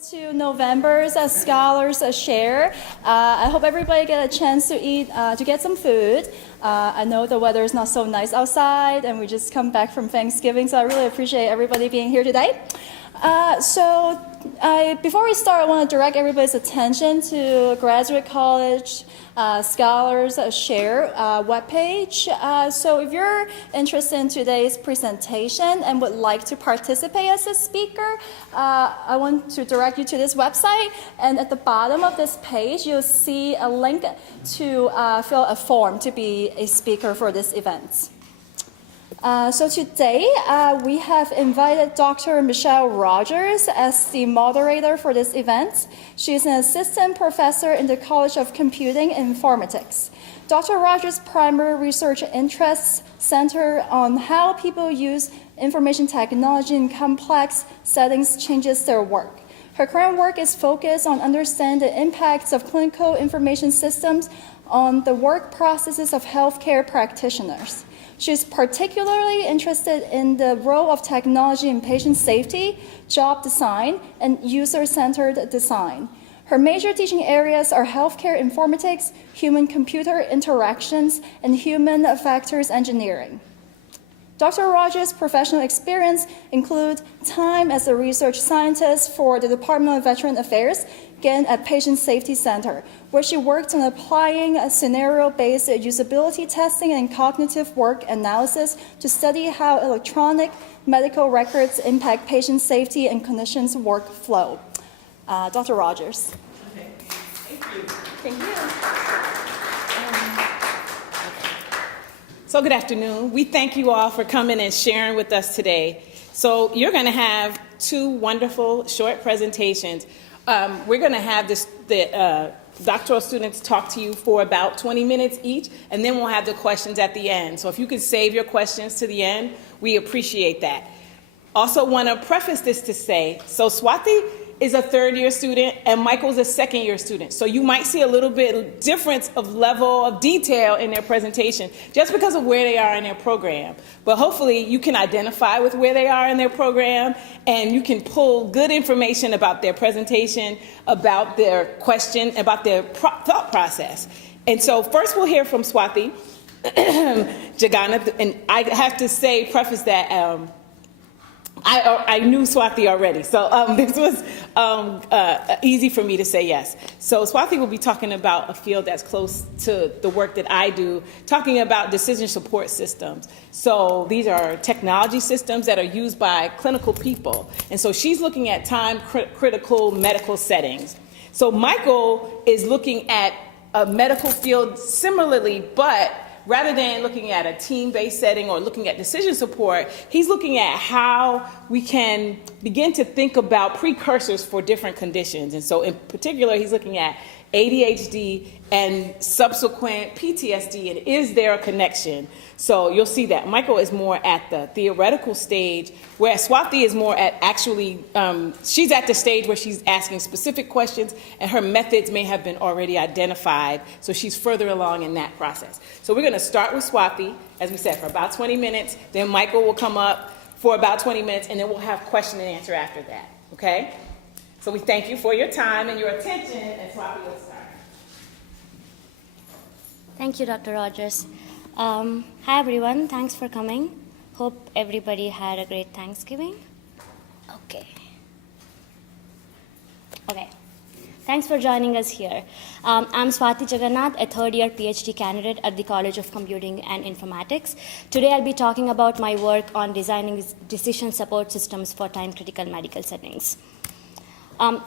To November's Scholars Share. I hope everybody get a chance to eat, to get some food. I know the weather is not so nice outside and we just come back from Thanksgiving, so I really appreciate everybody being here today. Before we start, I want to direct everybody's attention to Graduate College Scholars Share webpage. So if you're interested in today's presentation and would like to participate as a speaker, I want to direct you to this website. And at the bottom of this page, you'll see a link to fill a form to be a speaker for this event. So today, we have invited Dr. Michelle Rogers as the moderator for this event. She is an assistant professor in the College of Computing and Informatics. Dr. Rogers' primary research interests center on how people use information technology in complex settings changes their work. Her current work is focused on understanding the impacts of clinical information systems on the work processes of healthcare practitioners. She's particularly interested in the role of technology in patient safety, job design, and user-centered design. Her major teaching areas are healthcare informatics, human-computer interactions, and human factors engineering. Dr. Rogers' professional experience includes time as a research scientist for the Department of Veteran Affairs, again at Patient Safety Center, where she worked on applying scenario-based usability testing and cognitive work analysis to study how electronic medical records impact patient safety and clinicians' workflow. Dr. Rogers. Okay. Thank you. Thank you. So good afternoon. We thank you all for coming and sharing with us today. So you're going to have two wonderful short presentations. We're going to have the doctoral students talk to you for about 20 minutes each, and then we'll have the questions at the end. So if you could save your questions to the end, we appreciate that. Also want to preface this to say, so Swati is a third-year student and Michael's a second-year student. So you might see a little bit difference of level of detail in their presentation just because of where they are in their program. But hopefully you can identify with where they are in their program and you can pull good information about their presentation, about their question, about their thought process. And so first we'll hear from Swati Jagana, and I have to say, preface that, I knew Swati already, so this was easy for me to say yes. So Swati will be talking about a field that's close to the work that I do, talking about decision support systems. So these are technology systems that are used by clinical people. And so she's looking at time-critical medical settings. So Michael is looking at a medical field similarly, but rather than looking at a team-based setting or looking at decision support, he's looking at how we can begin to think about precursors for different conditions. And so in particular, he's looking at ADHD and subsequent PTSD, and is there a connection? So you'll see that Michael is more at the theoretical stage, whereas Swati is more at actually, she's at the stage where she's asking specific questions and her methods may have been already identified, so she's further along in that process. So we're gonna start with Swati, as we said, for about 20 minutes, then Michael will come up for about 20 minutes, and then we'll have question and answer after that, okay? So we thank you for your time and your attention, and Swati will start. Thank you, Dr. Rogers. Hi, everyone. Thanks for coming. Hope everybody had a great Thanksgiving. Okay. Thanks for joining us here. I'm Swati Jagannath, a third-year PhD candidate at the College of Computing and Informatics. Today, I'll be talking about my work on designing decision support systems for time-critical medical settings.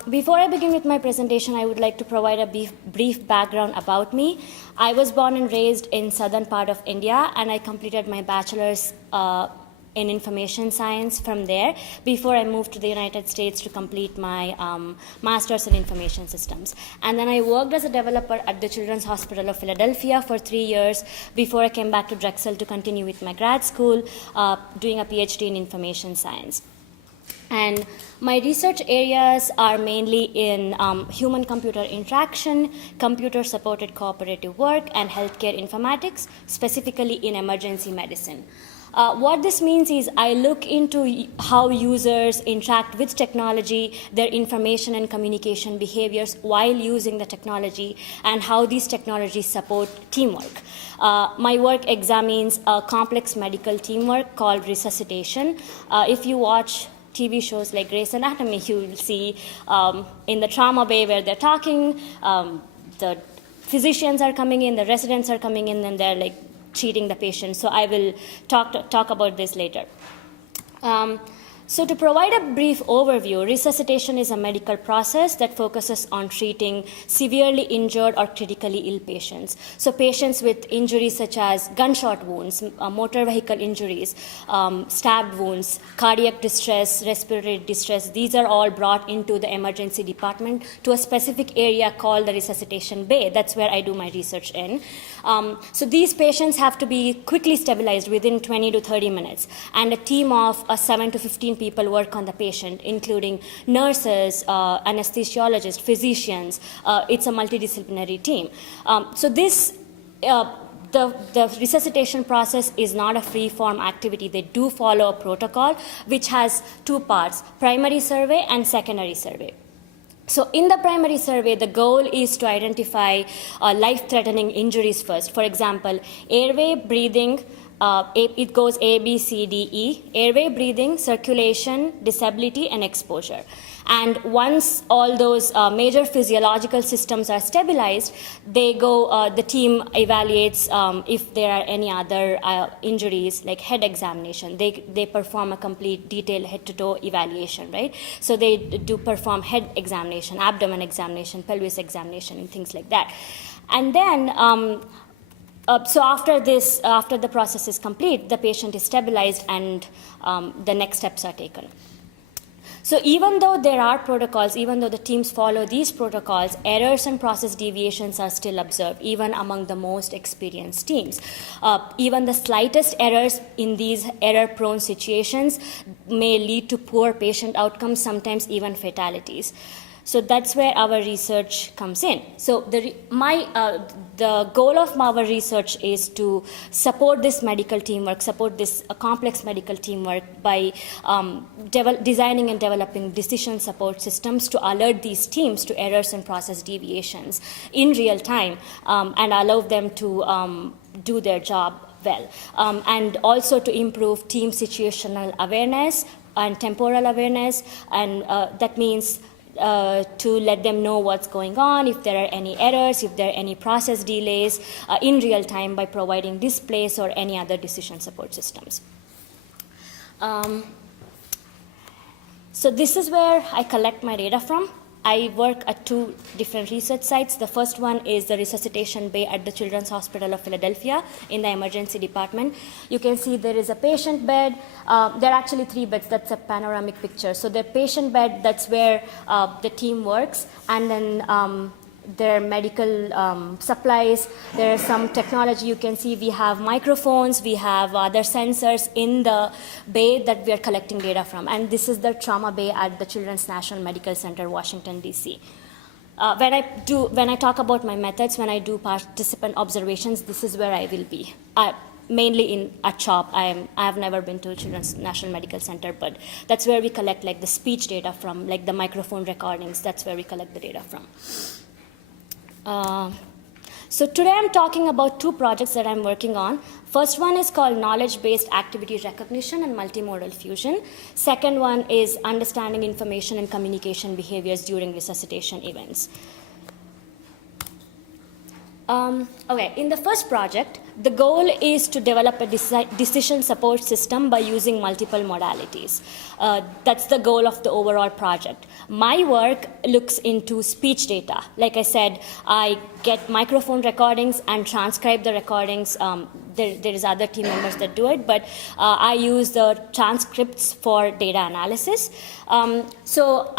Before I begin with my presentation, I would like to provide a brief background about me. I was born and raised in southern part of India, and I completed my bachelor's in information science from there before I moved to the United States to complete my master's in information systems. And then I worked as a developer at the Children's Hospital of Philadelphia for 3 years before I came back to Drexel to continue with my grad school, doing a PhD in information science. And my research areas are mainly in human-computer interaction, computer-supported cooperative work, and healthcare informatics, specifically in emergency medicine. What this means is I look into how users interact with technology, their information and communication behaviors while using the technology, and how these technologies support teamwork. My work examines a complex medical teamwork called resuscitation. If you watch TV shows like Grey's Anatomy, you will see in the trauma bay where they're talking, the physicians are coming in, the residents are coming in, and they're like treating the patient. So I will talk about this later. So to provide a brief overview, resuscitation is a medical process that focuses on treating severely injured or critically ill patients. So patients with injuries such as gunshot wounds, motor vehicle injuries, stabbed wounds, cardiac distress, respiratory distress, these are all brought into the emergency department to a specific area called the resuscitation bay. That's where I do my research in. So these patients have to be quickly stabilized within 20 to 30 minutes, and a team of 7 to 15 people work on the patient, including nurses, anesthesiologists, physicians. It's a multidisciplinary team. So this the resuscitation process is not a free-form activity. They do follow a protocol which has two parts: primary survey and secondary survey. So in the primary survey, the goal is to identify life-threatening injuries first. For example, airway, breathing, it goes A, B, C, D, E, airway, breathing, circulation, disability, and exposure. And once all those major physiological systems are stabilized, they go, the team evaluates if there are any other injuries, like head examination. They perform a complete detailed head-to-toe evaluation, right? So they do perform head examination, abdomen examination, pelvis examination, and things like that. And then, so after the process is complete, the patient is stabilized, and the next steps are taken. So even though there are protocols, even though the teams follow these protocols, errors and process deviations are still observed, even among the most experienced teams. Even the slightest errors in these error-prone situations may lead to poor patient outcomes, sometimes even fatalities. So that's where our research comes in. So the goal of our research is to support this medical teamwork, support this complex medical teamwork by designing and developing decision support systems to alert these teams to errors and process deviations in real time, and allow them to do their job well. And also to improve team situational awareness and temporal awareness, and that means to let them know what's going on, if there are any errors, if there are any process delays in real time, by providing displays or any other decision support systems. So this is where I collect my data from. I work at two different research sites. The first one is the resuscitation bay at the Children's Hospital of Philadelphia in the emergency department. You can see there is a patient bed. There are actually 3 beds. That's a panoramic picture. So the patient bed, that's where the team works. And then there are medical supplies. There is some technology. You can see we have microphones. We have other sensors in the bay that we are collecting data from. And this is the trauma bay at the Children's National Medical Center, Washington, D.C. When I talk about my methods, when I do participant observations, this is where I will be. Mainly at CHOP. I have never been to Children's National Medical Center, but that's where we collect like the speech data from, like the microphone recordings. That's where we collect the data from. So today I'm talking about 2 projects that I'm working on. First one is called Knowledge-Based Activity Recognition and Multimodal Fusion. Second one is Understanding Information and Communication Behaviors During Resuscitation Events. Okay, in the first project, the goal is to develop a decision support system by using multiple modalities. That's the goal of the overall project. My work looks into speech data. Like I said, I get microphone recordings and transcribe the recordings. There is other team members that do it, but I use the transcripts for data analysis. So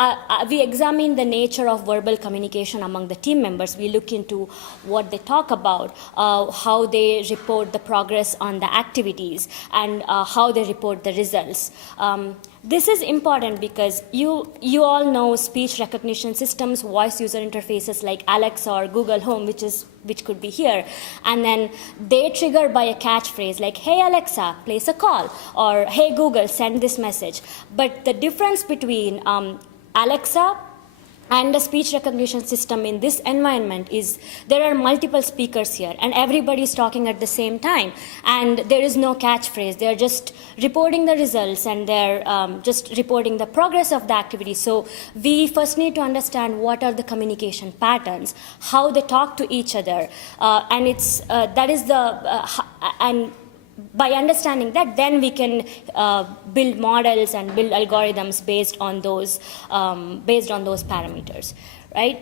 we examine the nature of verbal communication among the team members. We look into what they talk about, how they report the progress on the activities, and how they report the results. This is important because you all know speech recognition systems, voice user interfaces like Alexa or Google Home, which could be here, and then they trigger by a catchphrase like, "Hey Alexa, place a call," or "Hey Google, send this message." But the difference between Alexa and the speech recognition system in this environment is there are multiple speakers here and everybody is talking at the same time, and there is no catchphrase. They're just reporting the results and they're just reporting the progress of the activity. So we first need to understand what are the communication patterns, how they talk to each other, and it's that is the and by understanding that, then we can build models and build algorithms based on those parameters, right?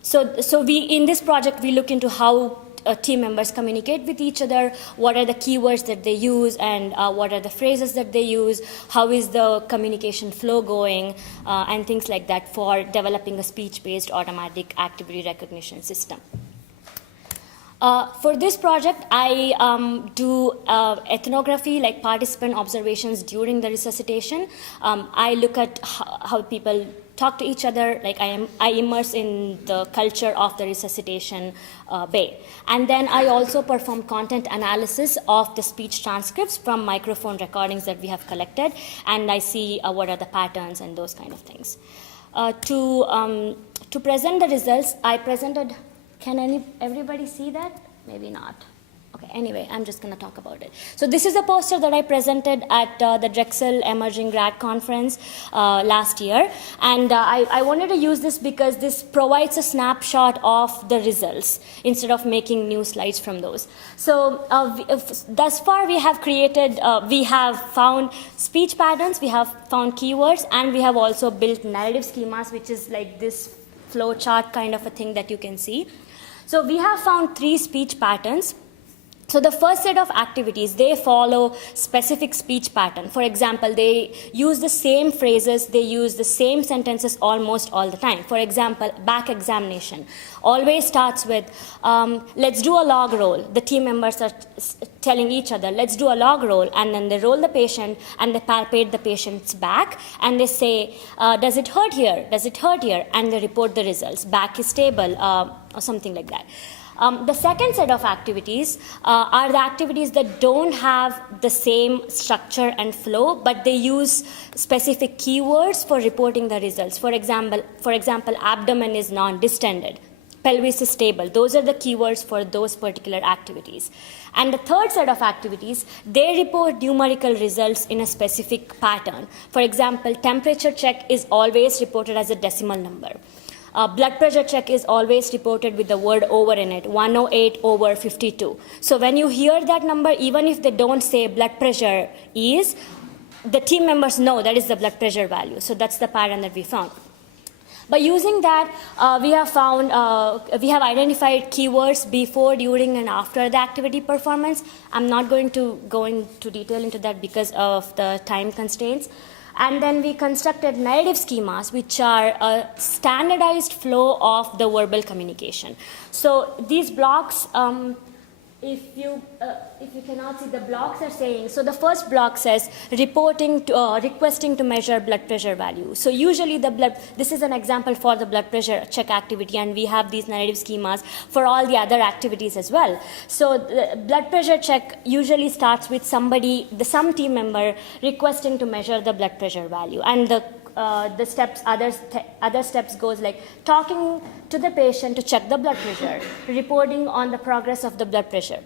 So we in this project we look into how team members communicate with each other, what are the keywords that they use, and what are the phrases that they use, how is the communication flow going, and things like that for developing a speech-based automatic activity recognition system. For this project, I do ethnography, like participant observations during the resuscitation. I look at how people talk to each other, like I immerse in the culture of the resuscitation bay. And then I also perform content analysis of the speech transcripts from microphone recordings that we have collected, and I see what are the patterns and those kind of things. To present the results, I presented. Can everybody see that? Maybe not. Okay, anyway, I'm just going to talk about it. So this is a poster that I presented at the Drexel Emerging Grad Conference last year. And I wanted to use this because this provides a snapshot of the results instead of making new slides from those. So thus far we have created, we have found speech patterns, we have found keywords, and we have also built narrative schemas, which is like this flow chart kind of a thing that you can see. So we have found 3 speech patterns. So the first set of activities, they follow specific speech pattern. For example, they use the same phrases, they use the same sentences almost all the time. For example, back examination always starts with, let's do a log roll. The team members are telling each other, let's do a log roll, and then they roll the patient and they palpate the patient's back and they say, does it hurt here? Does it hurt here? And they report the results. Back is stable, or something like that. The second set of activities are the activities that don't have the same structure and flow, but they use specific keywords for reporting the results. For example, abdomen is non-distended, pelvis is stable. Those are the keywords for those particular activities. And the third set of activities, they report numerical results in a specific pattern. For example, temperature check is always reported as a decimal number. Blood pressure check is always reported with the word over in it, 108/52. So when you hear that number, even if they don't say blood pressure is, the team members know that is the blood pressure value. So that's the pattern that we found. By using that, we have identified keywords before, during, and after the activity performance. I'm not going to go into detail into that because of the time constraints. And then we constructed narrative schemas, which are a standardized flow of the verbal communication. So these blocks, if you cannot see, the blocks are saying, so the first block says requesting to measure blood pressure value. So usually this is an example for the blood pressure check activity, and we have these narrative schemas for all the other activities as well. So the blood pressure check usually starts with some team member requesting to measure the blood pressure value, and the steps, other steps goes like talking to the patient to check the blood pressure, reporting on the progress of the blood pressure,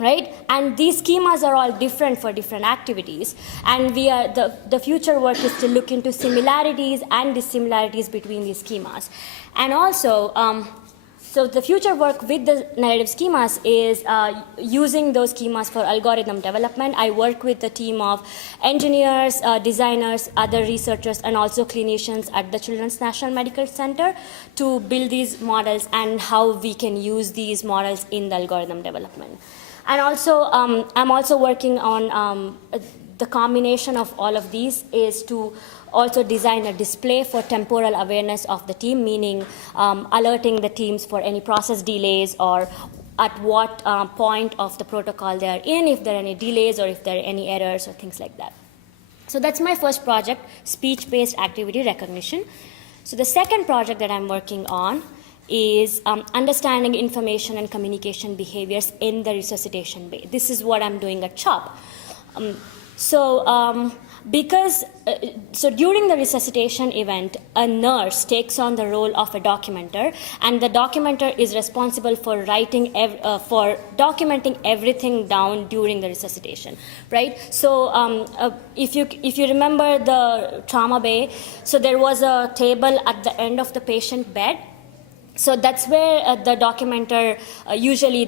right? And these schemas are all different for different activities, and the future work is to look into similarities and dissimilarities between these schemas. And also, so the future work with the narrative schemas is using those schemas for algorithm development. I work with a team of engineers, designers, other researchers, and also clinicians at the Children's National Medical Center to build these models and how we can use these models in the algorithm development. And also, I'm also working on the combination of all of these is to also design a display for temporal awareness of the team, meaning alerting the teams for any process delays or at what point of the protocol they are in, if there are any delays or if there are any errors or things like that. So that's my first project, speech-based activity recognition. So the second project that I'm working on is understanding information and communication behaviors in the resuscitation bay. This is what I'm doing at CHOP. So during the resuscitation event, a nurse takes on the role of a documenter, and the documenter is responsible for documenting everything down during the resuscitation, right? So if you remember the trauma bay, so there was a table at the end of the patient bed. So that's where the documenter usually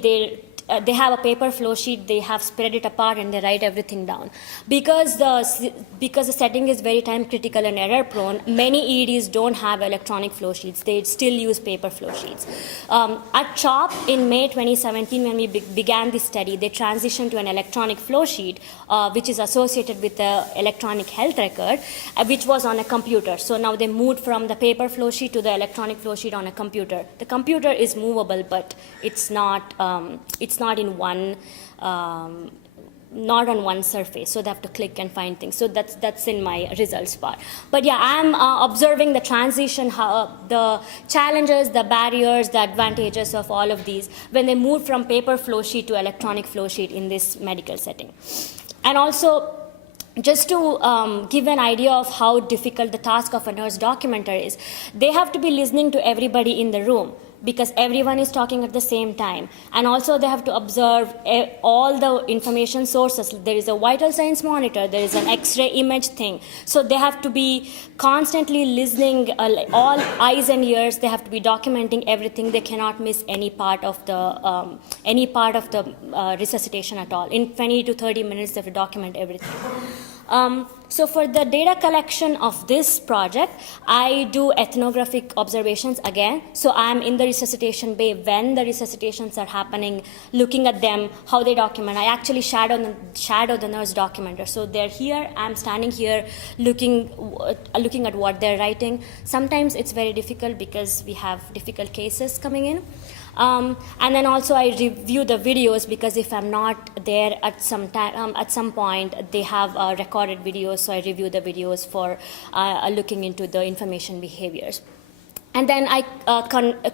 they have a paper flow sheet, they have spread it apart, and they write everything down. Because the setting is very time critical and error prone, many EDs don't have electronic flow sheets. They still use paper flow sheets. At CHOP in May 2017, when we began this study, they transitioned to an electronic flow sheet, which is associated with the electronic health record, which was on a computer. So now they moved from the paper flow sheet to the electronic flow sheet on a computer. The computer is movable, but it's not in one, not on one surface, so they have to click and find things. So that's in my results part. But yeah, I'm observing the transition, how the challenges, the barriers, the advantages of all of these when they move from paper flow sheet to electronic flow sheet in this medical setting. And also, just to give an idea of how difficult the task of a nurse documenter is, they have to be listening to everybody in the room, because everyone is talking at the same time. And also they have to observe all the information sources. There is a vital signs monitor, there is an X-ray image thing. So they have to be constantly listening, all eyes and ears, they have to be documenting everything. They cannot miss any part of the resuscitation at all. In 20 to 30 minutes, they have to document everything. So for the data collection of this project, I do ethnographic observations again. So I'm in the resuscitation bay when the resuscitations are happening, looking at them, how they document. I actually shadow the nurse documenter. So they're here, I'm standing here looking at what they're writing. Sometimes it's very difficult because we have difficult cases coming in. And then also I review the videos, because if I'm not there at some time, at some point, they have recorded videos, so I review the videos for looking into the information behaviors. And then I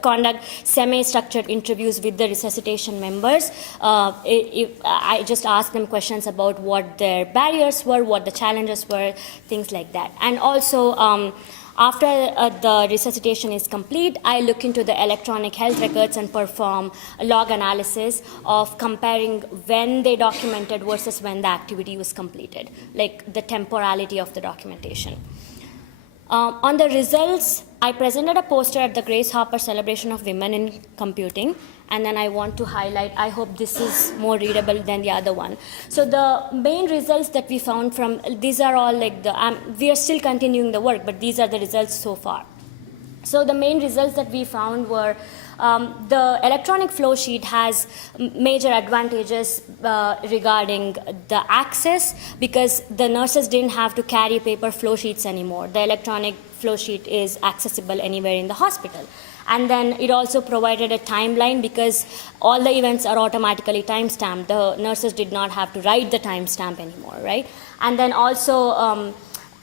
conduct semi-structured interviews with the resuscitation members. I just ask them questions about what their barriers were, what the challenges were, things like that. And also, after the resuscitation is complete, I look into the electronic health records and perform a log analysis of comparing when they documented versus when the activity was completed, like the temporality of the documentation. On the results, I presented a poster at the Grace Hopper Celebration of Women in Computing, and then I want to highlight, I hope this is more readable than the other one. So the main results that we found from, these are all like we are still continuing the work, but these are the results so far. So the main results that we found were the electronic flow sheet has major advantages regarding the access, because the nurses didn't have to carry paper flow sheets anymore. The electronic flow sheet is accessible anywhere in the hospital. And then it also provided a timeline, because all the events are automatically time-stamped. The nurses did not have to write the timestamp anymore, right? And then also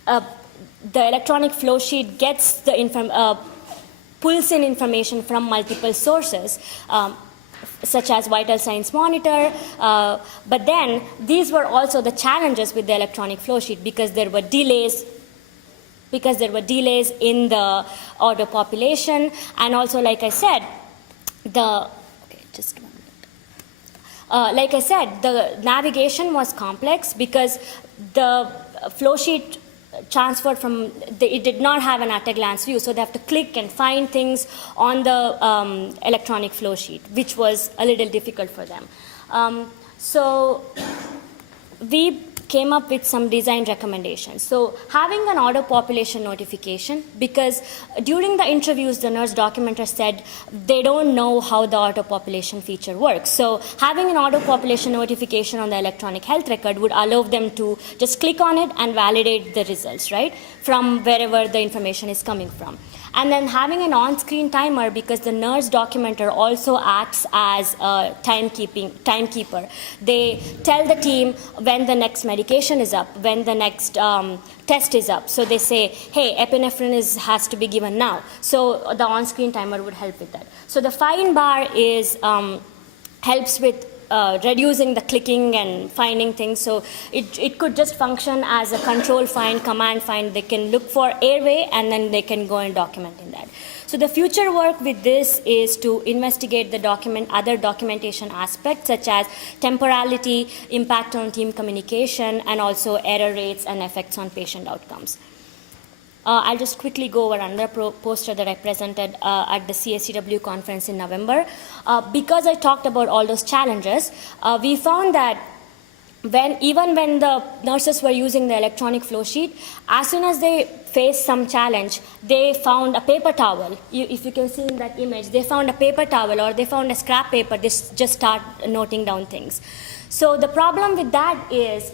the electronic flow sheet gets the pulls in information from multiple sources, such as vital signs monitor. But then these were also the challenges with the electronic flow sheet, because there were delays in the auto population. And also, like I said, the navigation was complex, because the flow sheet transferred from, it did not have an at-a-glance view, so they have to click and find things on the electronic flow sheet, which was a little difficult for them. So we came up with some design recommendations. So having an auto population notification, because during the interviews, the nurse documenter said they don't know how the auto population feature works. So having an auto population notification on the electronic health record would allow them to just click on it and validate the results, right, from wherever the information is coming from. And then having an on-screen timer, because the nurse documenter also acts as a timekeeper. They tell the team when the next medication is up, when the next test is up. So they say, hey, epinephrine has to be given now. So the on-screen timer would help with that. So the find bar helps with reducing the clicking and finding things. So it could just function as a control find, command find. They can look for airway and then they can go and document in that. So the future work with this is to investigate the other documentation aspects such as temporality, impact on team communication, and also error rates and effects on patient outcomes. I'll just quickly go over another poster that I presented at the CSCW conference in November. Because I talked about all those challenges, we found that even when the nurses were using the electronic flow sheet, as soon as they faced some challenge, they found a paper towel. If you can see in that image, they found a paper towel or they found a scrap paper. They just start noting down things. So the problem with that is,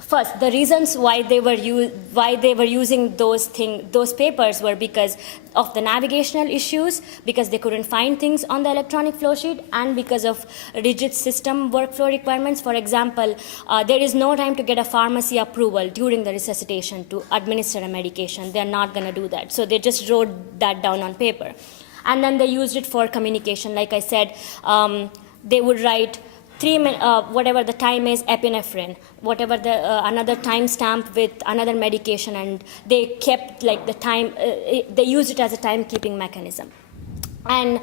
first, the reasons why they were using those papers were because of the navigational issues, because they couldn't find things on the electronic flow sheet, and because of rigid system workflow requirements. For example, there is no time to get a pharmacy approval during the resuscitation to administer a medication. They're not going to do that. So they just wrote that down on paper. And then they used it for communication. Like I said, they would write 3 minutes, whatever the time is, epinephrine, whatever the another time stamp with another medication, and they kept like the time, they used it as a timekeeping mechanism. And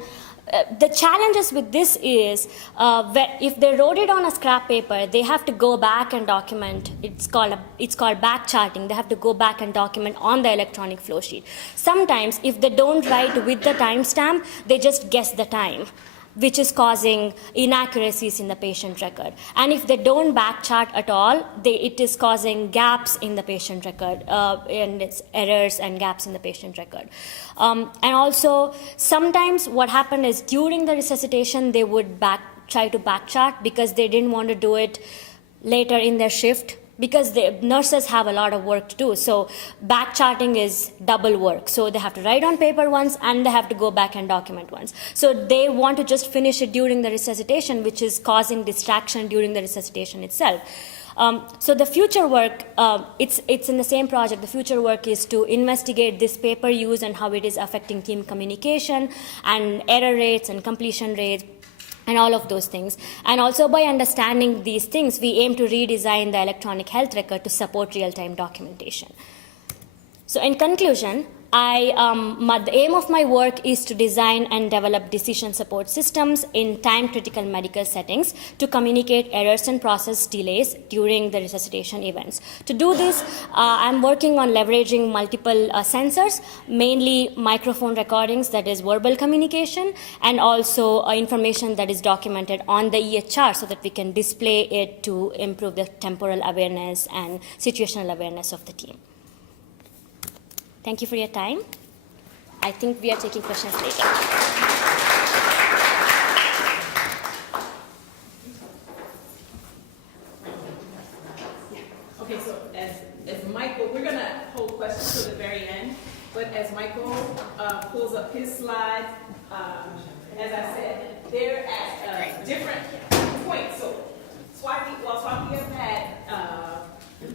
the challenges with this is, if they wrote it on a scrap paper, they have to go back and document. It's called back charting. They have to go back and document on the electronic flow sheet. Sometimes, if they don't write with the timestamp, they just guess the time, which is causing inaccuracies in the patient record. And if they don't back chart at all, it is causing gaps in the patient record, and it's errors and gaps in the patient record. And also, sometimes what happened is during the resuscitation, they would try to back chart because they didn't want to do it later in their shift, because the nurses have a lot of work to do. So back charting is double work. So they have to write on paper once and they have to go back and document once. So they want to just finish it during the resuscitation, which is causing distraction during the resuscitation itself. So the future work, it's in the same project. The future work is to investigate this paper use and how it is affecting team communication and error rates and completion rates, and all of those things. And also by understanding these things, we aim to redesign the electronic health record to support real-time documentation. So in conclusion, the aim of my work is to design and develop decision support systems in time-critical medical settings to communicate errors and process delays during the resuscitation events. To do this, I'm working on leveraging multiple sensors, mainly microphone recordings, that is verbal communication, and also information that is documented on the EHR so that we can display it to improve the temporal awareness and situational awareness of the team. Thank you for your time. I think we are taking questions later. Okay, so as Michael, we're gonna hold questions till the very end, but as Michael pulls up his slides, as I said, they're at different points. So Swati has had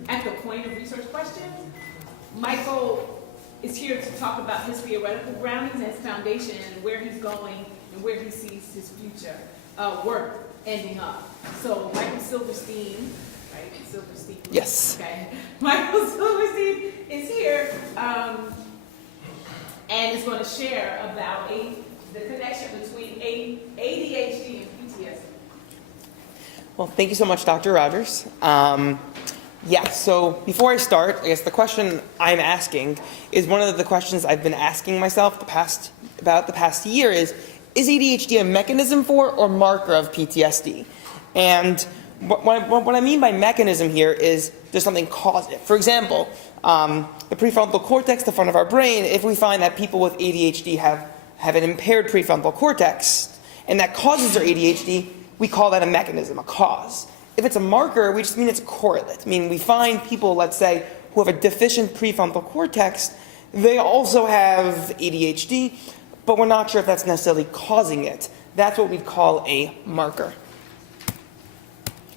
at the point of research questions, Michael is here to talk about his theoretical groundings and his foundation and where he's going and where he sees his future work ending up. So Michael Silverstein, right? Silverstein. Yes. Okay. Michael Silverstein is here and is going to share about the connection between ADHD and PTSD. Well, thank you so much, Dr. Rogers. So before I start, I guess the question I'm asking is one of the questions I've been asking myself about the past year is ADHD a mechanism for or marker of PTSD? And what I mean by mechanism here is there's something causative. For example, the prefrontal cortex, the front of our brain, if we find that people with ADHD have an impaired prefrontal cortex and that causes their ADHD, we call that a mechanism, a cause. If it's a marker, we just mean it's a correlate. I mean, we find people, let's say, who have a deficient prefrontal cortex, They also have ADHD, but we're not sure if that's necessarily causing it. That's what we'd call a marker.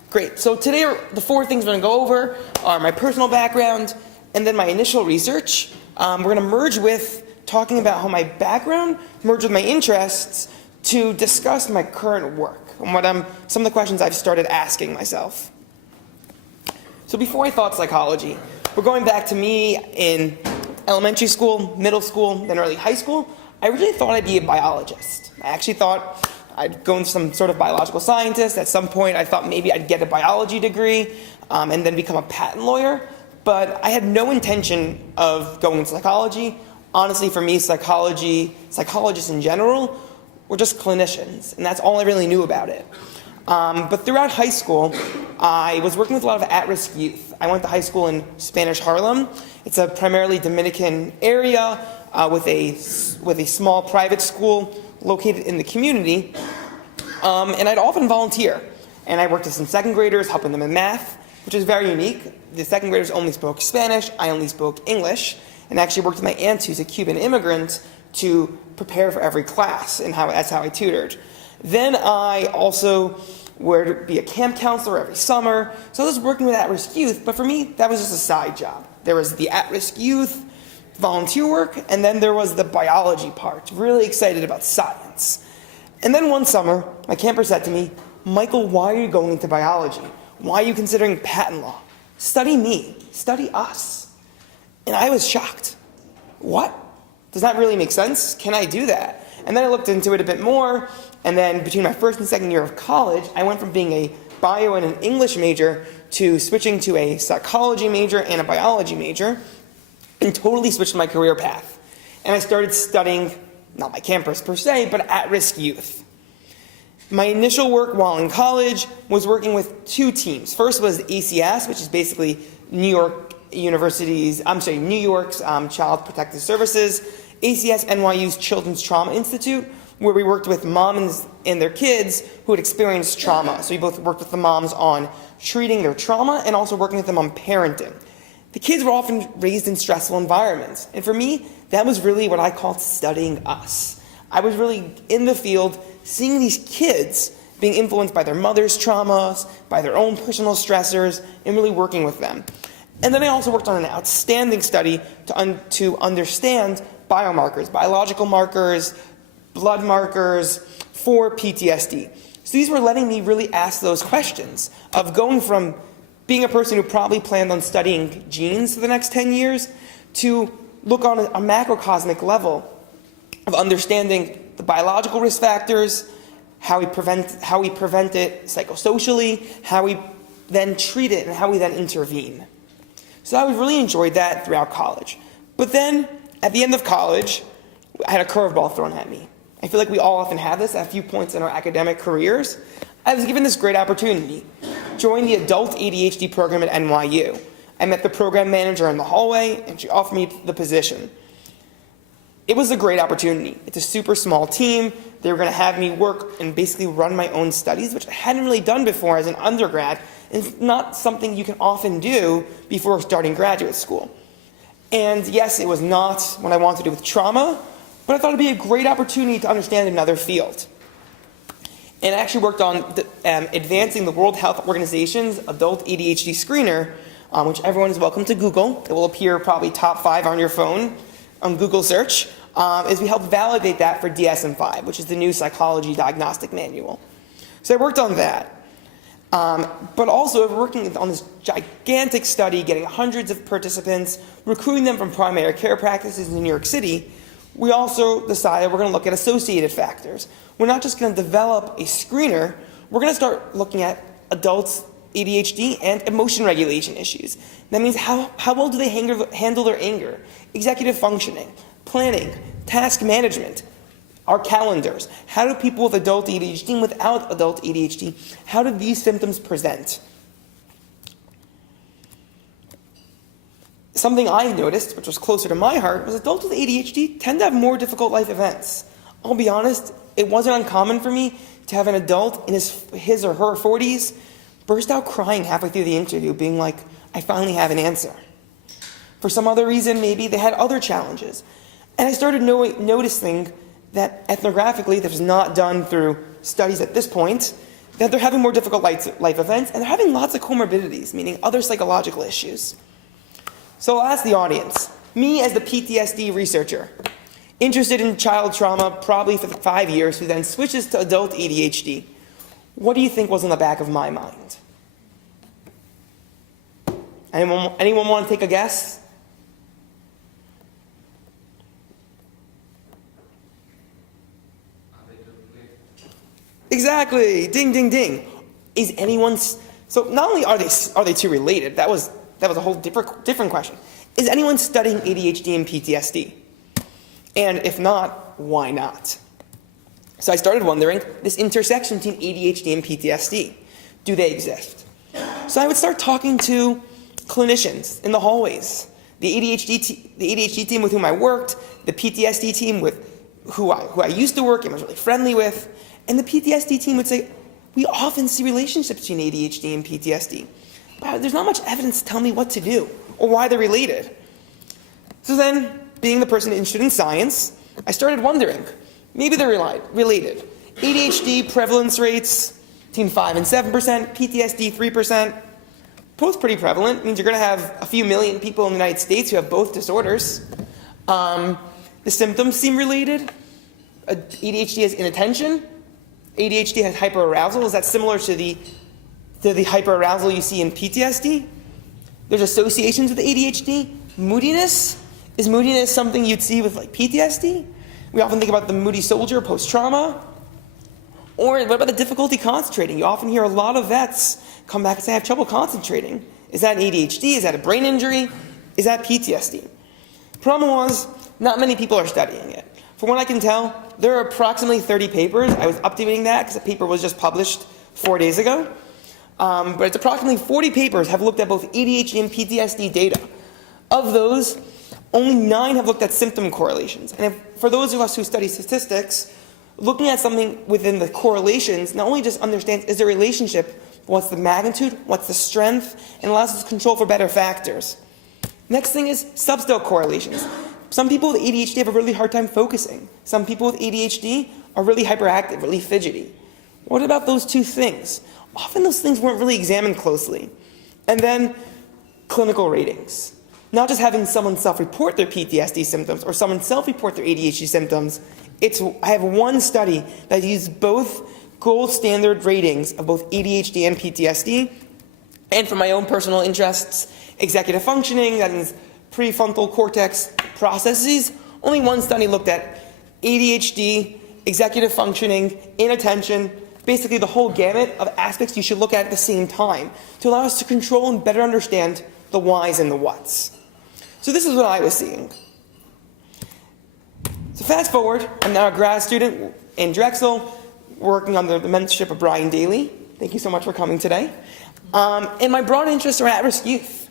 Great, so today the four things we're gonna go over are my personal background, and then my initial research. We're gonna merge with talking about how my background merged with my interests to discuss my current work and some of the questions I've started asking myself. So before I thought psychology, we're going back to me in elementary school, middle school, then early high school. I originally thought I'd be a biologist. I actually thought I'd go into some sort of biological scientist. At some point, I thought maybe I'd get a biology degree and then become a patent lawyer. But I had no intention of going into psychology. Honestly, for me, psychologists in general, were just clinicians, and that's all I really knew about it. But throughout high school, I was working with a lot of at-risk youth. I went to high school in Spanish Harlem. It's a primarily Dominican area with a small private school located in the community. And I'd often volunteer. And I worked with some second graders, helping them in math, which is very unique. The second graders only spoke Spanish, I only spoke English, and actually worked with my aunt, who's a Cuban immigrant, to prepare for every class, and that's how I tutored. Then I also would be a camp counselor every summer, so I was working with at-risk youth, but for me, that was just a side job. There was the at-risk youth, volunteer work, and then there was the biology part, really excited about science. And then one summer, my camper said to me, "Michael, why are you going into biology? Why are you considering patent law? Study me, study us." And I was shocked. What? Does that really make sense? Can I do that? And then I looked into it a bit more, and then between my first and second year of college, I went from being a bio and an English major to switching to a psychology major and a biology major, and totally switched my career path. And I started studying, not my campus per se, but at-risk youth. My initial work while in college was working with two teams. First was ACS, which is basically New York's Child Protective Services, ACS NYU's Children's Trauma Institute, where we worked with moms and their kids who had experienced trauma. So we both worked with the moms on treating their trauma and also working with them on parenting. The kids were often raised in stressful environments, and for me, that was really what I called studying us. I was really in the field seeing these kids being influenced by their mother's traumas, by their own personal stressors, and really working with them. And then I also worked on an outstanding study to understand biomarkers, biological markers, blood markers for PTSD. So these were letting me really ask those questions of going from being a person who probably planned on studying genes for the next 10 years to look on a macrocosmic level of understanding the biological risk factors, how we prevent it psychosocially, how we then treat it, and how we then intervene. So I really enjoyed that throughout college. But then, at the end of college, I had a curveball thrown at me. I feel like we all often have this at a few points in our academic careers. I was given this great opportunity. Join the adult ADHD program at NYU. I met the program manager in the hallway, and she offered me the position. It was a great opportunity. It's a super small team. They were going to have me work and basically run my own studies, which I hadn't really done before as an undergrad. It's not something you can often do before starting graduate school. And yes, it was not what I wanted to do with trauma, but I thought it'd be a great opportunity to understand another field. And I actually worked on advancing the World Health Organization's adult ADHD screener, which everyone is welcome to Google. It will appear probably top 5 on your phone on Google search, is we helped validate that for DSM-5, which is the new psychology diagnostic manual. So I worked on that. But also working on this gigantic study, getting hundreds of participants, recruiting them from primary care practices in New York City, we also decided we're going to look at associated factors. We're not just going to develop a screener, we're going to start looking at adults' ADHD and emotion regulation issues. That means how well do they handle their anger, executive functioning, planning, task management, our calendars. How do people with adult ADHD and without adult ADHD, how do these symptoms present? Something I noticed, which was closer to my heart, was adults with ADHD tend to have more difficult life events. I'll be honest, it wasn't uncommon for me to have an adult in his or her 40s burst out crying halfway through the interview, being like, "I finally have an answer." For some other reason, maybe they had other challenges. And I started noticing that ethnographically, this was not done through studies at this point, that they're having more difficult life events, and they're having lots of comorbidities, meaning other psychological issues. So I'll ask the audience, me as the PTSD researcher, interested in child trauma probably for 5 years, who then switches to adult ADHD, what do you think was in the back of my mind? Anyone want to take a guess? Exactly. Ding, ding, ding. Is anyone? So not only are they two related? That was a whole different question. Is anyone studying ADHD and PTSD? And if not, why not? So I started wondering this intersection between ADHD and PTSD. Do they exist? So I would start talking to clinicians in the hallways, the ADHD team with whom I worked, the PTSD team with who I used to work and was really friendly with, and the PTSD team would say, we often see relationships between ADHD and PTSD, but there's not much evidence to tell me what to do or why they're related. So then, being the person interested in science, I started wondering, maybe they're related. ADHD prevalence rates between 5 and 7%, PTSD 3%. Both pretty prevalent. It means you're going to have a few million people in the United States who have both disorders. The symptoms seem related. ADHD has inattention. ADHD has hyperarousal. Is that similar to the hyperarousal you see in PTSD? There's associations with ADHD. Moodiness. Is moodiness something you'd see with like PTSD? We often think about the moody soldier post-trauma. Or what about the difficulty concentrating? You often hear a lot of vets come back and say, I have trouble concentrating. Is that ADHD? Is that a brain injury? Is that PTSD? Problem was, not many people are studying it. From what I can tell, there are approximately 30 papers. I was updating that because the paper was just published 4 days ago. But it's approximately 40 papers have looked at both ADHD and PTSD data. Of those, only 9 have looked at symptom correlations. And for those of us who study statistics, looking at something within the correlations not only just understands is there a relationship, what's the magnitude, what's the strength, and allows us to control for better factors. Next thing is substance correlations. Some people with ADHD have a really hard time focusing. Some people with ADHD are really hyperactive, really fidgety. What about those two things? Often those things weren't really examined closely. And then clinical ratings. Not just having someone self-report their PTSD symptoms or someone self-report their ADHD symptoms. I have one study that used both gold standard ratings of both ADHD and PTSD. And for my own personal interests, executive functioning, that means prefrontal cortex processes. Only one study looked at ADHD, executive functioning, inattention, basically the whole gamut of aspects you should look at the same time to allow us to control and better understand the whys and the whats. So this is what I was seeing. So fast forward, I'm now a grad student in Drexel, working under the mentorship of Brian Daly. Thank you so much for coming today. And my broad interests are at-risk youth.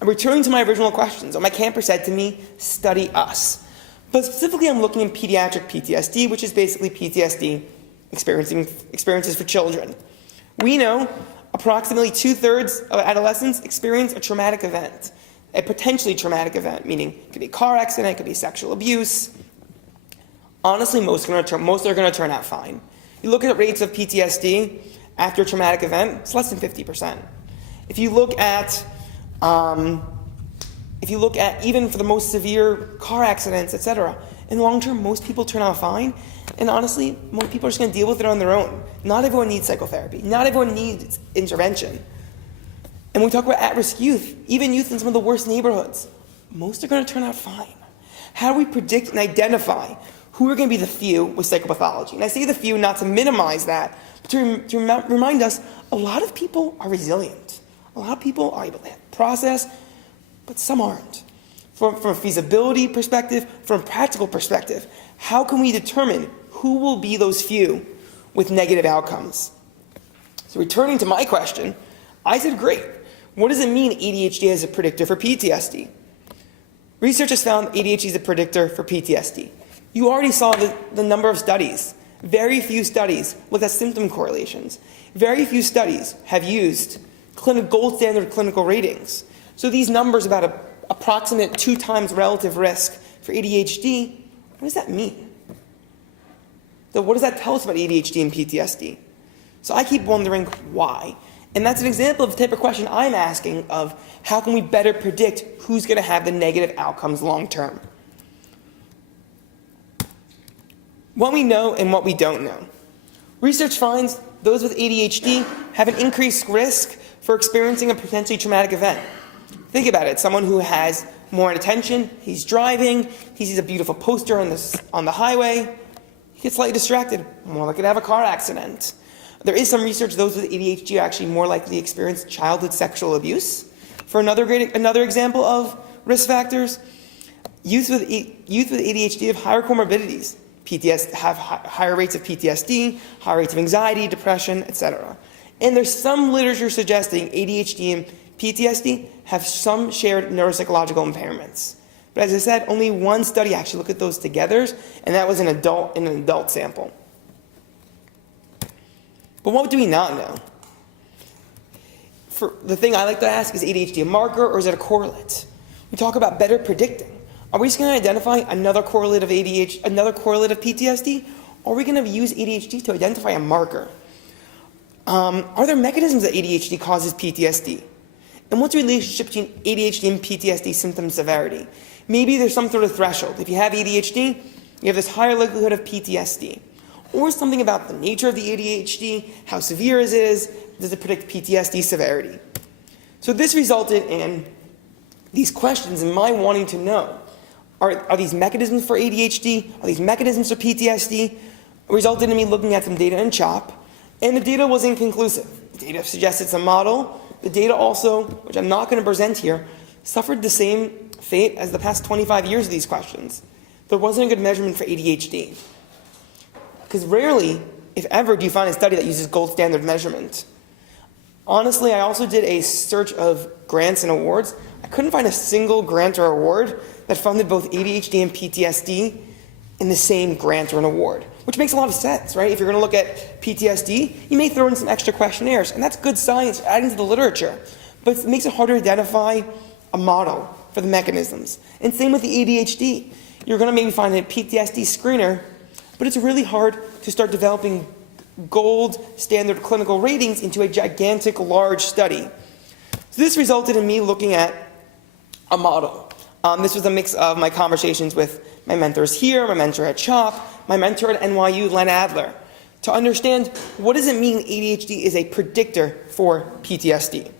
I'm returning to my original questions. My camper said to me, study us. But specifically, I'm looking at pediatric PTSD, which is basically PTSD experiences for children. We know approximately 2/3 of adolescents experience a traumatic event, a potentially traumatic event, meaning it could be a car accident, it could be sexual abuse. Honestly, most are going to turn out fine. You look at rates of PTSD after a traumatic event, it's less than 50%. If you look at even for the most severe car accidents, etc., in the long term, most people turn out fine. And honestly, most people are just going to deal with it on their own. Not everyone needs psychotherapy. Not everyone needs intervention. And when we talk about at-risk youth, even youth in some of the worst neighborhoods, most are going to turn out fine. How do we predict and identify who are going to be the few with psychopathology? And I say the few not to minimize that, but to remind us, a lot of people are resilient. A lot of people are able to process, but some aren't. From a feasibility perspective, from a practical perspective, how can we determine who will be those few with negative outcomes? So returning to my question, I said, great. What does it mean ADHD is a predictor for PTSD? Research has found ADHD is a predictor for PTSD. You already saw the number of studies. Very few studies looked at symptom correlations. Very few studies have used gold standard clinical ratings. So these numbers about approximate 2 times relative risk for ADHD, what does that mean? So what does that tell us about ADHD and PTSD? So I keep wondering why. And that's an example of the type of question I'm asking of how can we better predict who's going to have the negative outcomes long term? What we know and what we don't know. Research finds those with ADHD have an increased risk for experiencing a potentially traumatic event. Think about it. Someone who has more attention, he's driving, he sees a beautiful poster on the highway, he gets slightly distracted, more likely to have a car accident. There is some research those with ADHD are actually more likely to experience childhood sexual abuse. For another example of risk factors, youth with ADHD have higher comorbidities. Have higher rates of PTSD, higher rates of anxiety, depression, etc. And there's some literature suggesting ADHD and PTSD have some shared neuropsychological impairments. But as I said, only one study actually looked at those together, and that was in an adult sample. But what do we not know? The thing I like to ask, is ADHD a marker or is it a correlate? We talk about better predicting. Are we just going to identify another correlate of ADHD, another correlate of PTSD? Or are we going to use ADHD to identify a marker? Are there mechanisms that ADHD causes PTSD? And what's the relationship between ADHD and PTSD symptom severity? Maybe there's some sort of threshold. If you have ADHD, you have this higher likelihood of PTSD. Or something about the nature of the ADHD, how severe it is, does it predict PTSD severity? So this resulted in these questions and my wanting to know, are these mechanisms for ADHD? Are these mechanisms for PTSD? Resulted in me looking at some data in CHOP, and the data was inconclusive. The data suggested some model. The data also, which I'm not going to present here, suffered the same fate as the past 25 years of these questions. There wasn't a good measurement for ADHD. Because rarely, if ever, do you find a study that uses gold standard measurement. Honestly, I also did a search of grants and awards. I couldn't find a single grant or award that funded both ADHD and PTSD in the same grant or an award, which makes a lot of sense, right? If you're going to look at PTSD, you may throw in some extra questionnaires, and that's good science adding to the literature, but it makes it harder to identify a model for the mechanisms. And same with the ADHD. You're going to maybe find a PTSD screener, but it's really hard to start developing gold standard clinical ratings into a gigantic, large study. So this resulted in me looking at a model. This was a mix of my conversations with my mentors here, my mentor at CHOP, my mentor at NYU, Len Adler, to understand what does it mean ADHD is a predictor for PTSD.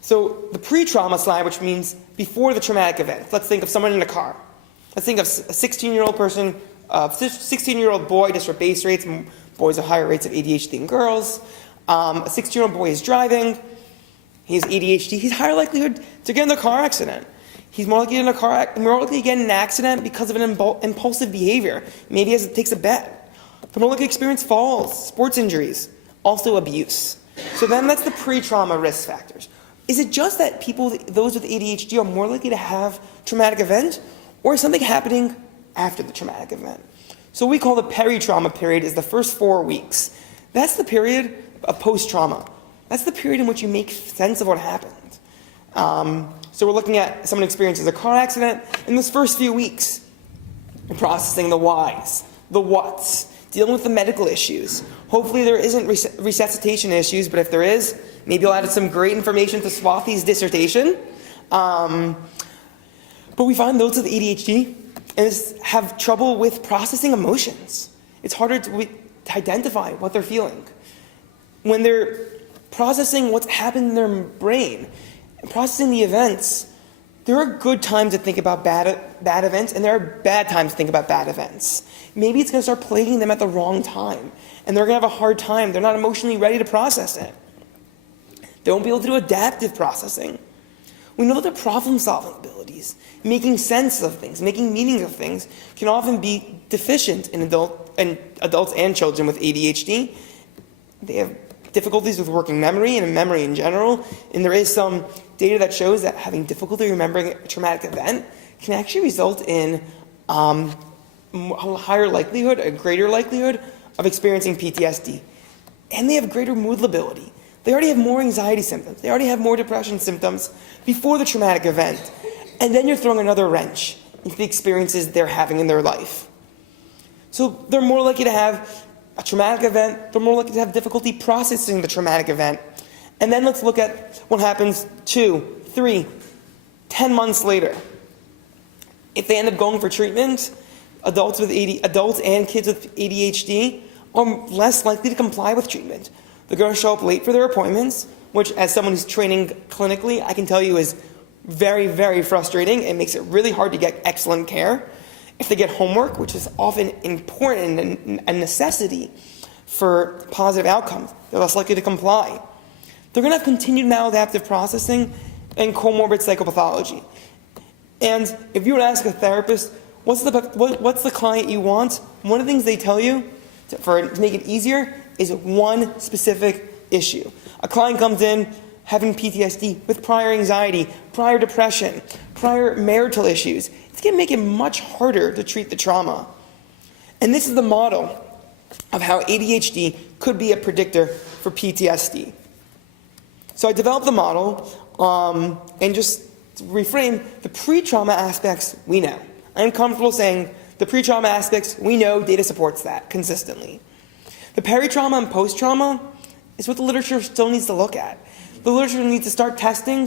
So the pre-trauma slide, which means before the traumatic event. Let's think of someone in a car. Let's think of a 16-year-old person, a 16-year-old boy, just for base rates, boys have higher rates of ADHD than girls. A 16-year-old boy is driving, he has ADHD, he's higher likelihood to get in a car accident. He's more likely to get in an accident because of an impulsive behavior. Maybe he takes a bet. But more likely to experience falls, sports injuries, also abuse. So then that's the pre-trauma risk factors. Is it just that those with ADHD are more likely to have traumatic event, or is something happening after the traumatic event? So we call the peri-trauma period is the first 4 weeks. That's the period of post-trauma. That's the period in which you make sense of what happened. So we're looking at someone experiences a car accident. In those first few weeks, we're processing the whys, the whats, dealing with the medical issues. Hopefully there isn't resuscitation issues, but if there is, maybe you'll add some great information to Swathi's dissertation. But we find those with ADHD have trouble with processing emotions. It's harder to identify what they're feeling. When they're processing what's happened in their brain, and processing the events, there are good times to think about bad events, and there are bad times to think about bad events. Maybe it's going to start plaguing them at the wrong time, and they're going to have a hard time. They're not emotionally ready to process it. They won't be able to do adaptive processing. We know that problem-solving abilities, making sense of things, making meaning of things, can often be deficient in adults and children with ADHD. They have difficulties with working memory and memory in general, and there is some data that shows that having difficulty remembering a traumatic event can actually result in a higher likelihood, a greater likelihood of experiencing PTSD. And they have greater mood lability. They already have more anxiety symptoms. They already have more depression symptoms before the traumatic event. And then you're throwing another wrench into the experiences they're having in their life. So they're more likely to have a traumatic event, they're more likely to have difficulty processing the traumatic event. And then let's look at what happens 2, 3, 10 months later. If they end up going for treatment, adults and kids with ADHD are less likely to comply with treatment. They're going to show up late for their appointments, which as someone who's training clinically, I can tell you is very, very frustrating. It makes it really hard to get excellent care. If they get homework, which is often important and a necessity for positive outcomes, they're less likely to comply. They're going to have continued maladaptive processing and comorbid psychopathology. And if you were to ask a therapist, what's the client you want? One of the things they tell you to make it easier is one specific issue. A client comes in having PTSD with prior anxiety, prior depression, prior marital issues. It's going to make it much harder to treat the trauma. And this is the model of how ADHD could be a predictor for PTSD. So I developed the model and just to reframe the pre-trauma aspects we know. I'm comfortable saying the pre-trauma aspects we know, data supports that consistently. The peri-trauma and post-trauma is what the literature still needs to look at. The literature needs to start testing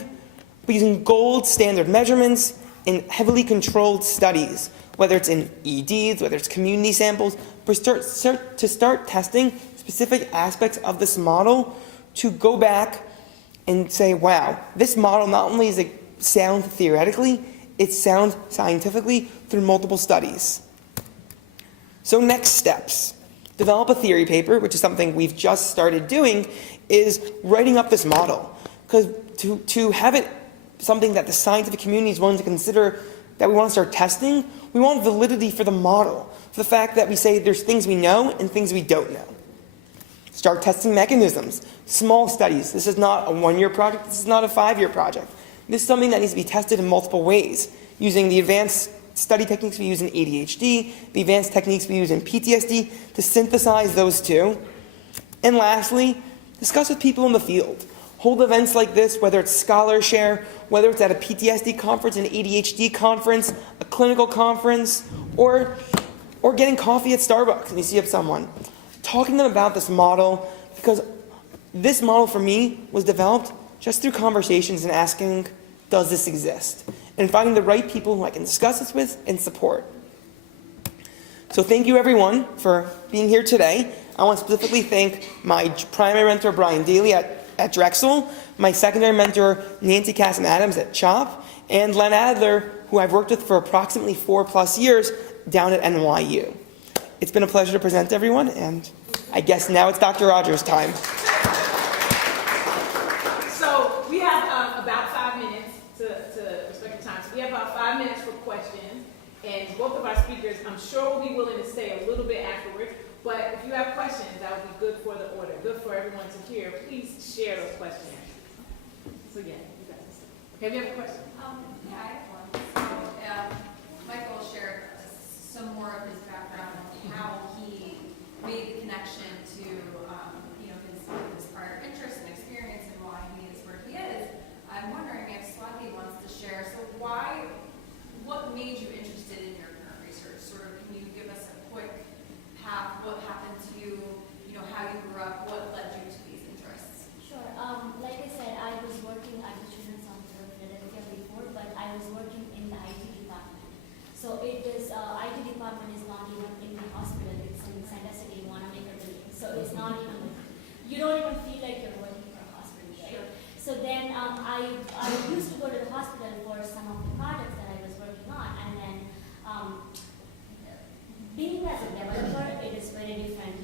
by using gold standard measurements in heavily controlled studies, whether it's in EDs, whether it's community samples, but start testing specific aspects of this model to go back and say, wow, this model not only is sound theoretically, it's sound scientifically through multiple studies. So next steps. Develop a theory paper, which is something we've just started doing, is writing up this model. Because to have it something that the scientific community is willing to consider that we want to start testing, we want validity for the model, for the fact that we say there's things we know and things we don't know. Start testing mechanisms, small studies. This is not a 1-year project, this is not a 5-year project. This is something that needs to be tested in multiple ways, using the advanced study techniques we use in ADHD, the advanced techniques we use in PTSD, to synthesize those two. And lastly, discuss with people in the field. Hold events like this, whether it's Scholar Share, whether it's at a PTSD conference, an ADHD conference, a clinical conference, or getting coffee at Starbucks and you see up someone. Talking to them about this model, because this model for me was developed just through conversations and asking, does this exist? And finding the right people who I can discuss this with and support. So thank you everyone for being here today. I want to specifically thank my primary mentor, Brian Daly at Drexel, my secondary mentor, Nancy Casson-Adams at CHOP, and Len Adler, who I've worked with for approximately 4+ years down at NYU. It's been a pleasure to present to everyone, and I guess now it's Dr. Rogers' time. So we have about 5 minutes to respect the time. So we have about 5 minutes for questions, and both of our speakers, I'm sure, will be willing to stay a little bit afterwards. But if you have questions, that would be good for the order, good for everyone to hear. Please share those questions. So yeah, you got this. Okay, we have a question. Yeah, I have one. So Michael shared some more of his background and how he made the connection to his prior interests and experience and why he is where he is. I'm wondering if Swati wants to share. So what made you interested in your current research? Sort of, can you give us a quick path? What happened to you? How you grew up? What led you to these interests? Sure. Like I said, I was working at the Children's Hospital of Philadelphia before, but I was working in the IT department. So it is, IT department is not even in the hospital, it's in Center City, Wanamaker building. So it's not even, you don't even feel like you're working for a hospital, right? Sure. So then I used to go to the hospital for some of the projects that I was working on, and then being as a developer, it is very different.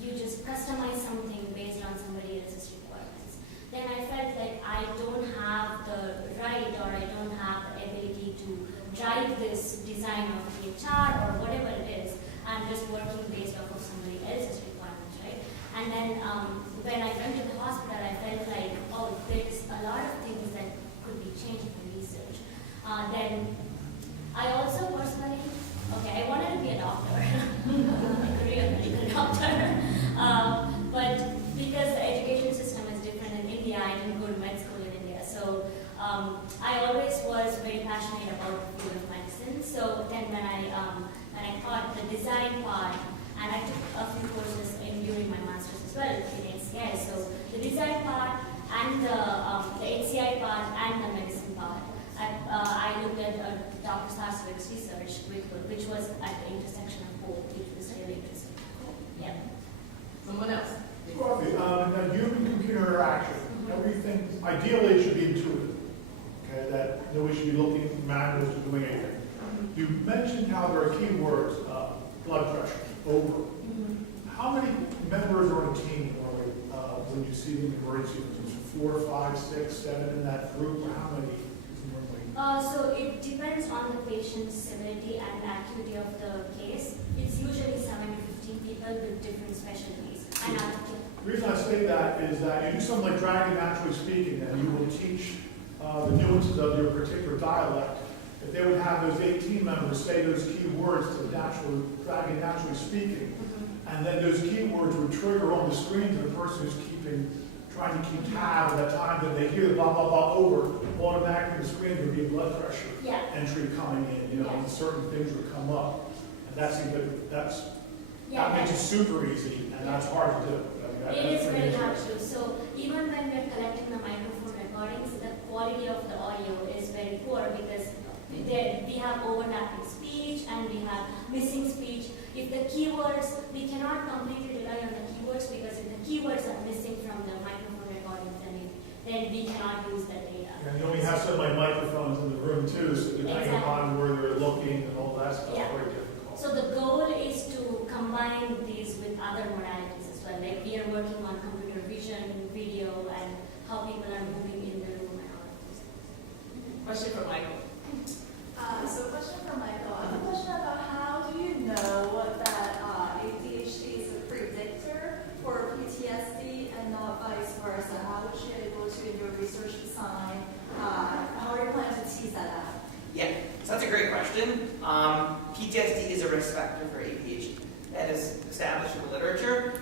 You just customize something based on somebody else's requirements. Then I felt like I don't have the right, or I don't have the ability to drive this design of the chart or whatever it is. I'm just working based off of somebody else's requirements, right? And then when I went to the hospital, I felt like, oh, there's a lot of things that could be changed in research. Then I also personally, I wanted to be a doctor, a career medical doctor, but because the education system is different in India, I didn't go to med school in India, so well in HCI. So the design part and the HCI part and the medicine part. I looked at Dr. Sarswick's research, which was at the intersection of both, which was really interesting. Yeah. Someone else? Coffee, that human-computer interaction, everything, ideally it should be intuitive, okay, that nobody should be looking at manuals or doing anything. You mentioned how there are keywords, blood pressure, over. How many members are on a team normally when you see them in emergency rooms? 4, 5, 6, 7 in that group, or how many is normally? So it depends on the patient's severity and acuity of the case. It's usually 7 to 15 people with different specialties. And The reason I say that is that you do something like dragon naturally speaking, and you will teach the nuances of your particular dialect. If they would have those 18 members say those key words to dragon naturally speaking, and then those keywords would trigger on the screen to the person who's trying to keep tab of that time that they hear the blah, blah, blah over, automatically the screen would be blood pressure entry coming in, and certain things would come up. And that makes it super easy, and that's hard to do. It is very hard to do. So even when we're collecting the microphone recordings, the quality of the audio is very poor because we have overlapping speech and we have missing speech. If the keywords, we cannot completely rely on the keywords because if the keywords are missing from the microphone recordings, then we cannot use the data. And you only have some like microphones in the room too, so depending upon where they're looking and all that stuff, very difficult. So the goal is to combine these with other modalities as well. Like we are working on computer vision, video, and how people are moving in the room and all of those things. Question for Michael. So question for Michael. I have a question about how do you know that ADHD is a predictor for PTSD and not vice versa? How was you able to, in your research design, how are you planning to tease that out? Yeah, so that's a great question. PTSD is a risk factor for ADHD. That is established in the literature.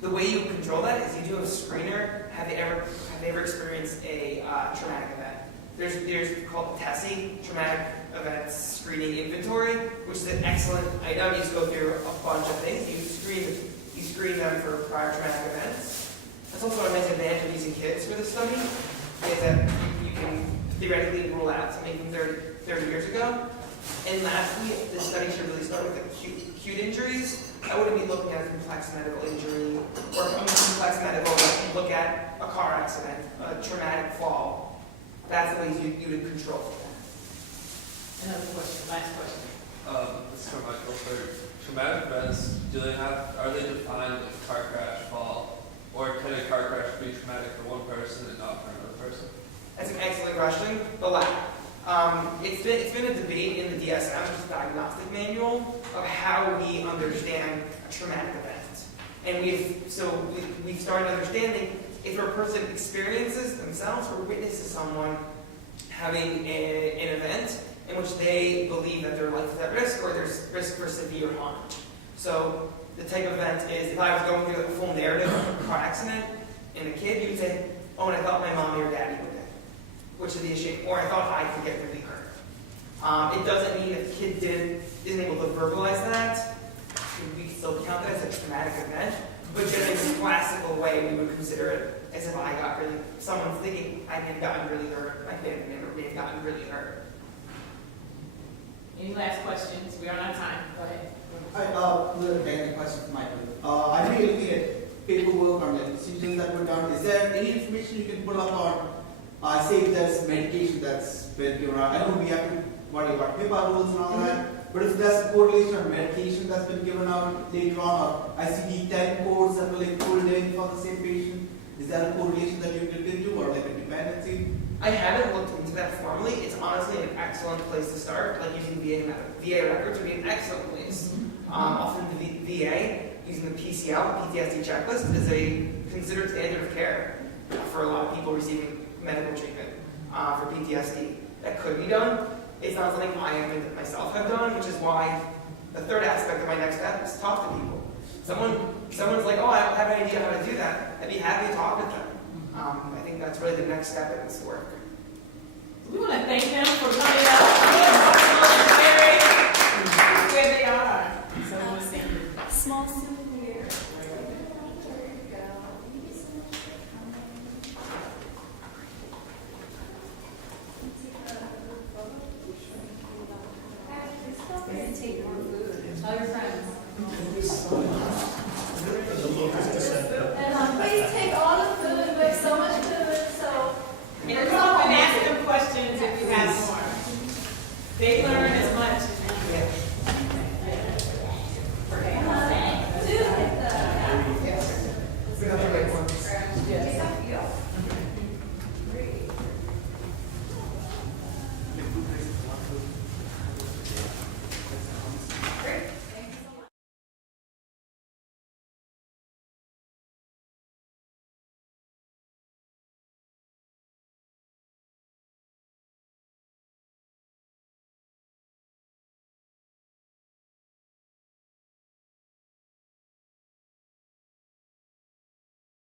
The way you control that is you do a screener. Have they ever experienced a traumatic event? There's called TESI, Traumatic Events Screening Inventory, which is an excellent item. You just go through a bunch of things. You screen them for prior traumatic events. That's also a nice advantage of using kids for this study, is that you can theoretically rule out something from 30 years ago. And lastly, this study should really start with acute injuries. I wouldn't be looking at a complex medical injury or complex medical, like you look at a car accident, a traumatic fall. That's the ways you would control that. Another question, last question. This is for Michael. For traumatic events, are they defined like car crash, fall, or can a car crash be traumatic for one person and not for another person? That's an excellent question. The latter. It's been a debate in the DSM, which is the diagnostic manual, of how we understand a traumatic event. And we've started understanding if a person experiences themselves or witnesses someone having an event in which they believe that their life is at risk or there's risk for severe harm. So the type of event is, if I was going through the full narrative of a car accident in a kid, you would say, oh, and I thought my mommy or daddy would die, which is the issue, or I thought I could get really hurt. It doesn't mean if the kid isn't able to verbalize that, we still count that as a traumatic event, but in a classical way, we would consider it as if someone's thinking, I may have gotten really hurt, my family member may have gotten really hurt. Any last questions? We are out of time. Go ahead. Again, a question for Michael. I know you're looking at paperwork or like procedures that were done. Is there any information you can pull up on, say if there's medication that's been given out? I know we have to worry about HIPAA rules and all that, but if there's a correlation on medication that's been given out later on, or ICD-10 codes that were like pulled in for the same patient, is there a correlation that you can look into or like a dependency? I haven't looked into that formally. It's honestly an excellent place to start. Like using VA records would be an excellent place. Often the VA, using the PCL, the PTSD checklist, is a considered standard of care for a lot of people receiving medical treatment for PTSD. That could be done. It's not something I myself have done, which is why the third aspect of my next step is talk to people. Someone's like, oh, I don't have any idea how to do that. I'd be happy to talk with them. I think that's really the next step in this work. We want to thank them for coming out. Where they are. So we'll see you. Small souvenir.